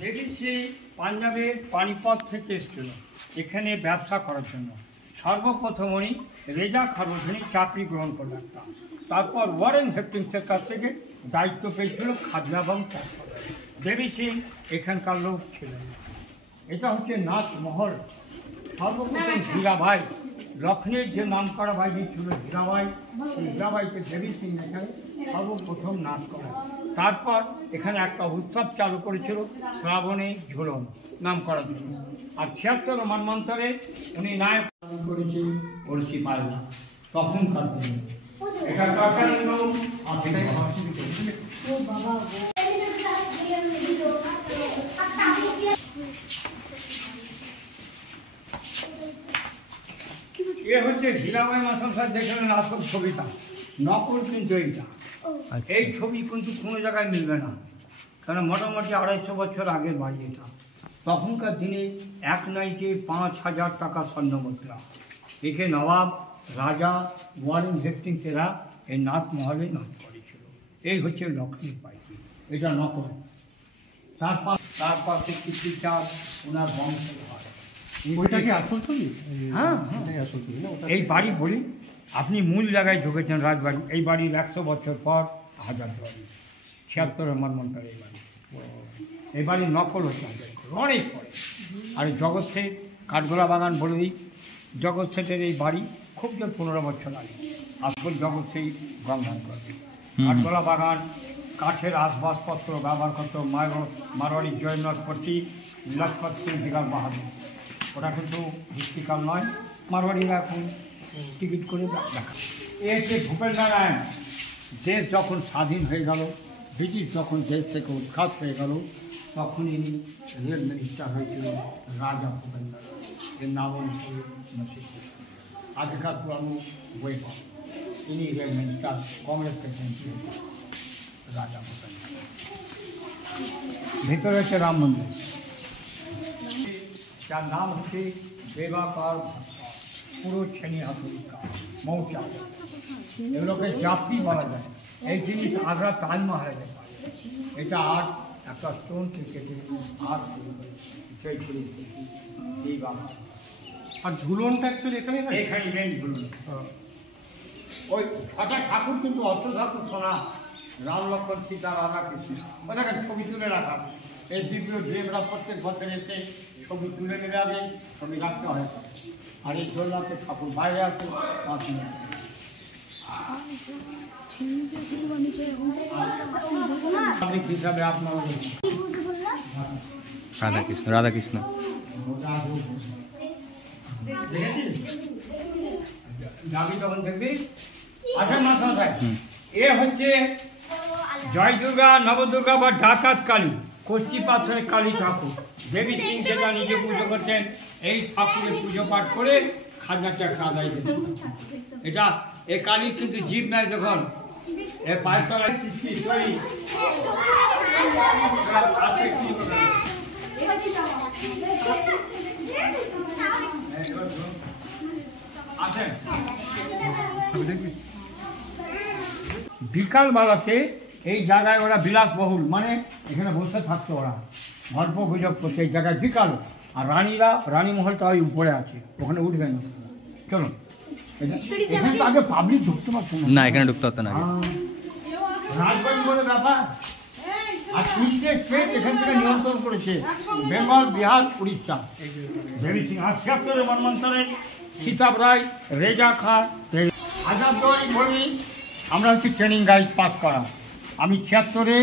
দেবী সিং পাঞ্জাবের পানিপথ থেকে এসেছিল এখানে ব্যবসা করার জন্য। সর্বপ্রথম উনি রেজা খারবুজনী চাকরি গ্রহণ করলেন। তারপর ওয়ারেন হেস্টিংসের কাছ থেকে দায়িত্ব পেয়েছিল খাজনা এবং চাষ করা। দেবী সিং এখানকার লোক ছিলেন। এটা হচ্ছে নাথ মহল। সর্বপ্রথম হীরাবাই, লক্ষ্মীর যে নাম করা ভাইজি ছিল হীরাবাই, সেই হীরাবাইকে দেবী সিং এখানে সর্বপ্রথম নাচ করেন। তারপর এখানে একটা উৎসব চালু করেছিল শ্রাবণে ঝুলন নাম করার জন্য। আর ৭৬ মন্বন্তরে উনি নায়ক করেছে ওরসি পায়না তখনকার দিনে। এটা সরকারি নিয়ম। এ হচ্ছে হীরাবাই মাসান যেখানে আসল ছবিটা, নকল কিন্তু এইটা। এই ছবি কিন্তু কোনো জায়গায় মিলবে না, কারণ মোটামুটি ২৫০ বছর আগের বাড়ি এটা। তখনকার দিনে এক নাইটে ৫,০০০ টাকা স্বর্ণ মুদ্রা। একে নবাব, রাজা, ওয়ারেন হেস্টিংসেরা এই নাথ মহলে নাচ করেছিল। এই হচ্ছে লক্ষ্মীর পাইকি, এটা নকল। তার পাশে কীর্তি চাঁদ ওনার বংশের হয়। হ্যাঁ, এই বাড়ি বলি আপনি মূল জায়গায় ঢুকেছেন রাজবাড়ি। এই বাড়ির ১০০ বছর পর হাজারদুয়ারি ৭৬ মন্বন্তর এই বাড়ি। এই বাড়ির নকল হচ্ছে অনেক পরে। আর জগৎ শেঠ কাঠগোলা বাগান বলে দিই, জগৎ শেঠের এই বাড়ি খুব জোর ১৫ বছর আগে আসল জগৎ শেঠ গঙ্গান করবে। কাঠগোলা বাগান কাঠের আসবাবপত্র ব্যবহার করত মারোয়ারি জয়নটপট্টি লক্ষ্মণ সিং দিগাল বাহাদুর। ওটা কিন্তু ভিত্তিকাল নয়, মারোয়ারিরা এখন টিকিট করে দেখা। এ হচ্ছে ভূপেন্দ্র নারায়ণ। দেশ যখন স্বাধীন হয়ে গেল, ব্রিটিশ যখন দেশ থেকে উৎখাত হয়ে গেল, তখন ইনি রেল মিনিস্টার হয়েছিল রাজা ভূপেন্দ্র। এর নাম অনুসারে আগেকার পুরানো বই পান। ইনি রেল মিনিস্টার, কংগ্রেস থেকে রাজা ভূপেন্দ্র। ভিতরে হচ্ছে রাম মন্দির, যার নাম হচ্ছে দেবাকার পুরো ছেনি হাতুরিকা মৌচা। এগুলোকে যাত্রী বলা যায়। এই জিনিস আগ্রা তাজমহলে দেখা। এটা আর একটা স্টোন কেটে আর আর ঝুলনটা অ্যাকচুয়ালি এখানে নেই ঝুলন। ওই ছটা ঠাকুর কিন্তু অর্থ ঠাকুর সোনা, রাম লক্ষ্মণ সীতা রাধা কৃষ্ণ, ওটাকে ছবি তুলে রাখা। এই দ্বিতীয় দেবরা প্রত্যেক বছর এসে ছবি তুলে নেবে, আগে ছবি রাখতে হয়। আর এই জন্যতে ঠাকুর বাইরে আছে হিসাবে আপনার রাধাকৃষ্ণ রাধাকৃষ্ণ যাবি তখন দেখবি। আসেন না সাহেব, এ হচ্ছে জয় দুর্গা, নবদুর্গা বা ডাকাত কালী, কষ্টি পাথরের কালী ঠাকুর। দেবী সিং সেটা নিজে পুজো করছেন। এই ঠাকুরের পুজো পাঠ করে খাজনা ট্যাক্স আদায় করছেন। এটা এ কালী কিন্তু জীব নাই, যখন এ পায়ের তলায় আসেন। বিকালবেলাতে এই জায়গায় ওরা বিলাসবহুল, মানে এখানে বসে থাকতো ওরা, গল্প গুজব করছে এই জায়গায় বিকাল। আর রানীরা, রানী মহলটা ওই উপরে আছে, ওখানে উঠবেন না। চলুন, এখানে তো আগে পাবলিক ঢুকতে পারতো না, এখানে ঢুকতে পারতো না। রাজবাড়ি বলে ব্যাপার। আর তিনটে স্টেট এখান থেকে নিয়ন্ত্রণ করেছে, বেঙ্গল, বিহার, উড়িষ্যা। দেবী সিং আর ৭৬ মন্বন্তরে সীতাব রায়, রেজা খাঁ, হাজারদুয়ারি বলি। আমরা হচ্ছে ট্রেনিং গাইড পাস করা। আমি ৭৬-এ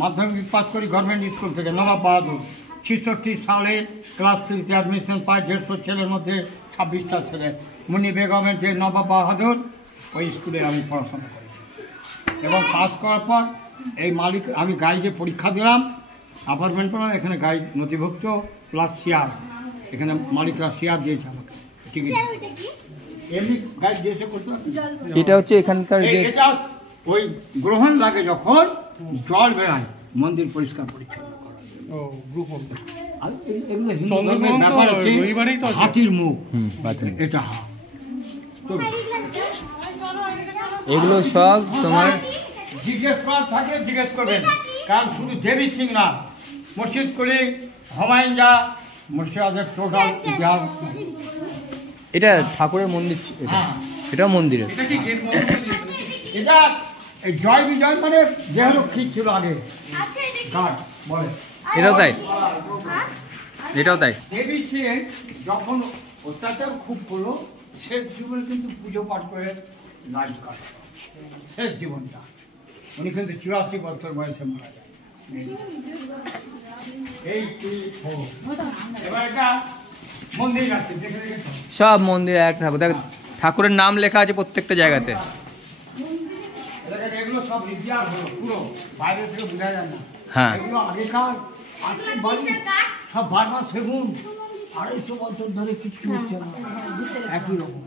মাধ্যমিক পাস করি গভর্নমেন্ট স্কুল থেকে, নবাব বাহাদুর। ৬৬ সালে ক্লাস 3-তে অ্যাডমিশন পাই। ১৫০ ছেলের মধ্যে ২৬টা ছেলে। মুনি বেগমের যে নবাব বাহাদুর, ওই স্কুলে আমি পড়াশোনা করি। এবং পাস করার পর এই মালিক, আমি গাইডে পরীক্ষা দিলাম, অ্যাপার্টমেন্ট পেলাম। এখানে গাইড নথিভুক্ত প্লাস শেয়ার, এখানে মালিকরা শেয়ার দিয়েছে আমাকে। ঠিক আছে, এমনি গাইড দিয়েছে করতে। এটা হচ্ছে এখানকার যে এটা ওই গ্রহণ লাগে যখন জল বেড়ায়, মন্দির পরিষ্কার পরিচ্ছন্ন করা। হাতির মুখ, এটা এগুলো সব তোমার জিজ্ঞেস করার থাকে জিজ্ঞেস করবেন। কারণ শুধু দেবী সিং না, মুর্শিদ কুলি, হুমায়ুন শাহ, মুর্শিদাবাদের টোটাল ইতিহাস। এটা ঠাকুরের মন্দির এটা হ্যাঁ। এটাও মন্দিরের। এটা কি গেট বন্ধ করে দিয়েছে? এটা এই জয় বিজয় মানে দেহরক্ষী ছিল আগে গার্ড বলে। এটাও তাই এটাও তাই দেবী ছিলেন যখন অত্যাচার খুব করলো, শেষ জীবনে কিন্তু পুজো পাঠ করে রাজ করে শেষ জীবনটা। উনি কিন্তু 84 বছর বয়সে মারা যায়। এই এবার এটা মন্দির আছে, দেখে দেখেছো? সব মন্দির এক ঠাকুর দেখ, ঠাকুরের নাম লেখা আছে প্রত্যেকটা জায়গাতে। এগুলো সব ইতিহাস হলো পুরো, বাইরে থেকে বোঝা যায় না। হ্যাঁ। এগুলো আগেকার আজকে বাড়ি সব বারবার সেগুন 250 বছর ধরে কিছু হচ্ছে না, একই রকম।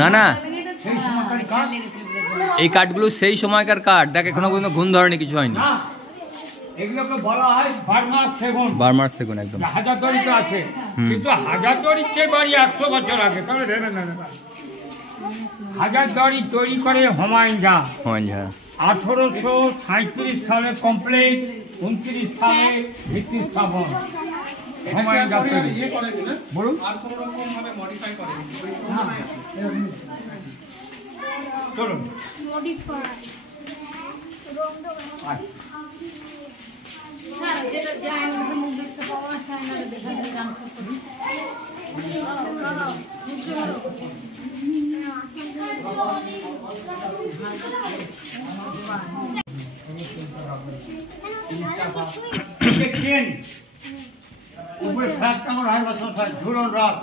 না না, সেই সময়কার কাঠ এই কাঠগুলো সেই সময়কার কাঠ, দেখ এখনো পর্যন্ত ঘুণ ধরেনি, কিছু হয়নি। না, এগুলোকে বলা হয় বার্মার সেগুন। বার্মার সেগুন একদম। হাজারদুয়ারিতে আছে, কিন্তু হাজারদুয়ারির চেয়ে বাড়ি 100 বছর আগে। তবে হাজারদুয়ারি তৈরি করে হুমায়ুন শাহ। হ্যাঁ 1837 সালে কমপ্লিট, 29 সালে ভিত্তি স্থাপন। হুমায়ুন শাহ তৈরি। ইয়ে করেনি না? বলুন। আর কোনো রকম ভাবে মডিফাই করেনি? চলুন। দেখছেন উপরে ফ্ল্যাট কেমন হয় বছর ঝুলন রাত,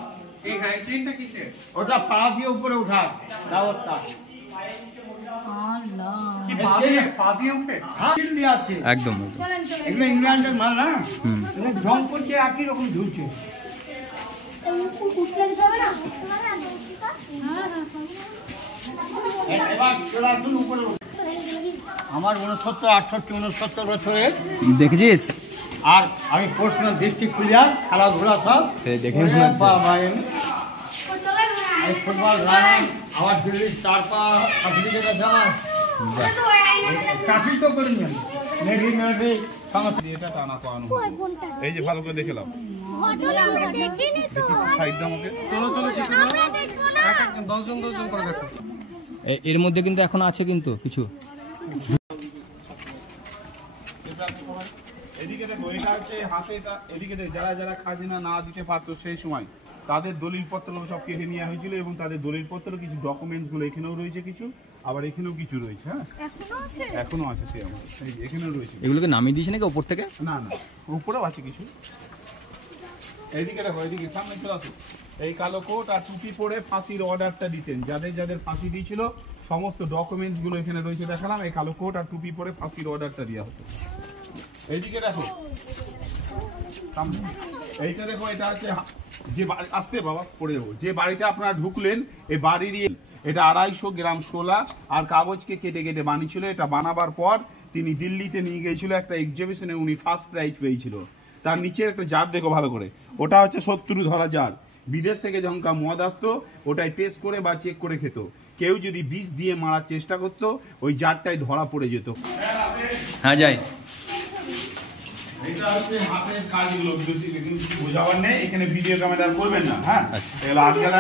এই হাই ট্রেনটা কিসের? ওটা পা দিয়ে উপরে উঠার ব্যবস্থা। কি পা দিয়ে উঠে? হাতিল দিয়ে আছে একদম। এগুলো ইংল্যান্ডের মাল না, হুম। এগুলো জং করছে একই রকম ঝুলছে। এবার চলে আসুন উপরে। আমার 69-68-69 বছরের, দেখেছিস? আর আমি প্রশ্ন ডিস্ট্রিক্ট প্লেয়ার, খেলাধুলা সব দেখে মনে হচ্ছে। আমি ফুটবল রানিং, আমার দিল্লির স্টার পাওয়ার সার্টিফিকেট আছে আমার। চাকরি তো করিনি আমি, নেভি সমস্যা। এটা টানা পাওয়ানো এই যে ভালো করে দেখে নাও, সাইডটা আমাকে চলো চলো কিছু না, 10 জন করে দেখো। এর মধ্যে কিন্তু এখন আছে কিন্তু কিছু। এদিকে দেখো, এটা হচ্ছে হাতে, এদিকে দেখো, যারা যারা খাজনা না দিতে পারতো সেই সময় তাদের দলিলপত্র সব কেটে নেওয়া হয়েছিল, এবং তাদের দলিলপত্র কিছু ডকুমেন্টস গুলো এখানেও রয়েছে কিছু, আবার এখানেও কিছু রয়েছে। হ্যাঁ এখনো আছে, সে আমাদের এখানেও রয়েছে। এগুলোকে নামিয়ে দিয়েছে নাকি ওপর থেকে? না না, উপরেও আছে কিছু। এইদিকে দেখো, এইদিকে সামনে চলে আসো। এই কালো কোট আর টুপি পরে ফাঁসির অর্ডারটা দিতেন, যাদের যাদের ফাঁসি দিয়েছিল সমস্ত ডকুমেন্টস গুলো এখানে রয়েছে, দেখালাম। এই কালো কোট আর টুপি পরে ফাঁসির অর্ডারটা দেওয়া হতো। এইদিকে দেখো সামনে, এইটা দেখো, এটা হচ্ছে যে আসতে বাবা পড়ে যাবো, যে বাড়িতে আপনারা ঢুকলেন এই বাড়িরই, এটা 250 গ্রাম শোলা আর কাগজকে কেটে কেটে বানিয়েছিল। এটা বানাবার পর তিনি দিল্লিতে নিয়ে গিয়েছিল একটা এক্সিবিশনে, উনি ফার্স্ট প্রাইজ পেয়েছিল। তার নিচে একটা জার দেখো ভালো করে, ওটা হচ্ছে শত্রু ধরা জার। বিদেশ থেকে যখন মদ আসতো ওটাই টেস্ট করে বা চেক করে খেত। কেউ যদি বিষ দিয়ে মারার চেষ্টা করতো ওই জারটাই ধরা পড়ে যেত। হ্যাঁ যাই। এটা হচ্ছে হাতের কাজগুলো, বোঝাবার নেই, এখানে ভিডিও ক্যামেরা করবেন না। হ্যাঁ, এগুলো আটকালা।